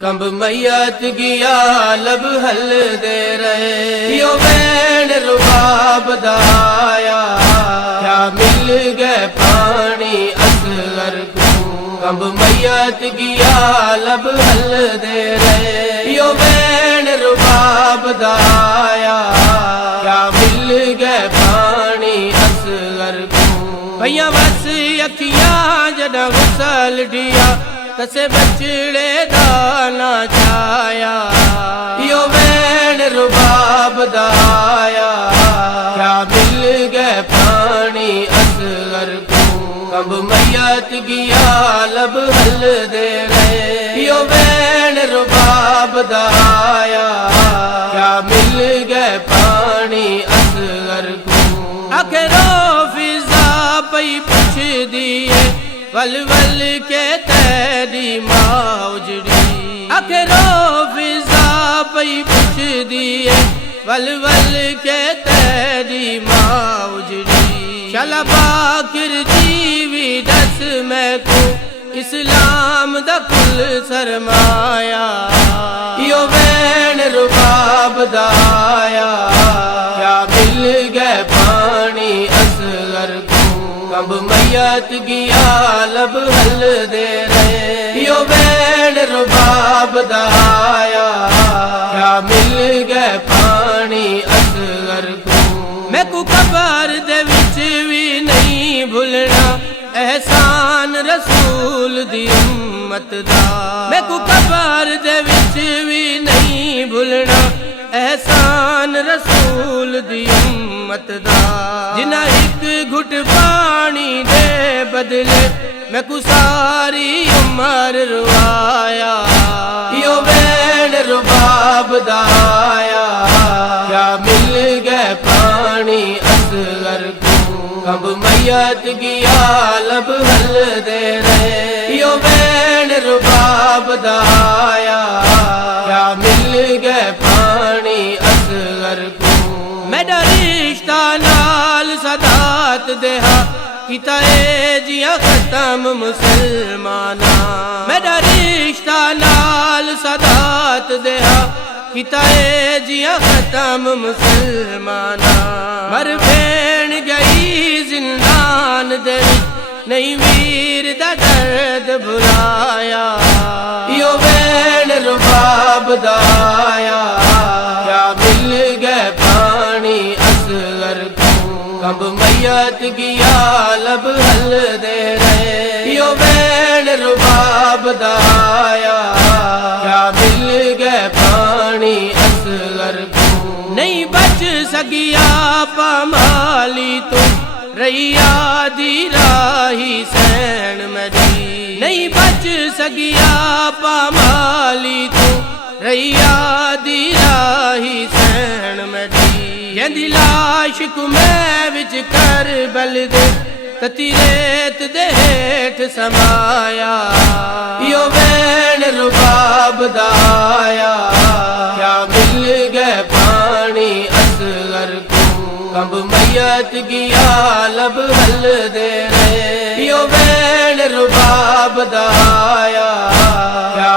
कंब मैयत गया लब हल दे रहे यो बैन रुबाब दाया क्या मिल गए पानी असगर को। कंब मैयत गया लब हल दे रहे यो बैन रुबाब दाया क्या मिल गए पानी असगर को। भैया बस अखियां जड़ा गुसल दिया तसे बचड़े दाना छाया यो बैन रुबाब दाया क्या मिल गए पानी असगर को। कंब मैयत गया लब हल दे रहे यो बैन रुबाब दाया क्या मिल गए पानी असगर को। आखिरो फिजा पई पुछ दिए वल वल के तेरी मौजड़ी आखिरो फिजा पई पुछ दिए वल वल के तेरी मौजड़ी। चला बाकिर जीवी दस मैं को इस्लाम दा कुल सरमाया यो बैन रुबाब दाया क्या मिल गए पानी असगर को। कंब मैयत गया लब हल दे रहे यो बैन रुबाब दाया क्या मिल गए पानी असगर को। मैं को कबर दे विच भी नहीं भूलना एहसान रसूल दी उम्मत दा। मैं को कबर दे विच भी नहीं भूलना एहसान रसूल दी उम्मत दा। जिना एक घुट पानी दे बदले मैं को सारी उम्र रुआया यो बैन रुबाब दाया क्या मिल गए पानी असगर को। कंब मैयत गया लब हल दे रहे यो बैन रुबाब दाया क्या मिल गए पानी असगर को। मेरा रिश्ता नाल सदात देहा किता जिया खत्म मुसलमाना। मेरा रिश्ता नाल सदात देहा किता जिया खत्म मुसलमाना। मर भेण गई जिंदान दे नहीं वीर दा दर्द भुलाया यो बैन रुबाब दाया क्या मिल गए पानी असगर को। कंब मैयत गया लब हल दे रहे यो बैन रुबाब दाया क्या मिल गए पानी असगर को। नहीं बच सकिया पामाली तुम रैया दी राही सैन मरी। नहीं बच सकिया पामाली तुम रैया दी राही सैन मरी। यदि लाश को मैं विच कर बल दे तती रेत दे हेठ समाया यो बैन रुबाब दाया क्या मिल गए पानी असगर को। कंब मैयत गया लब हल दे रहे यो बैन रुबाब दाया क्या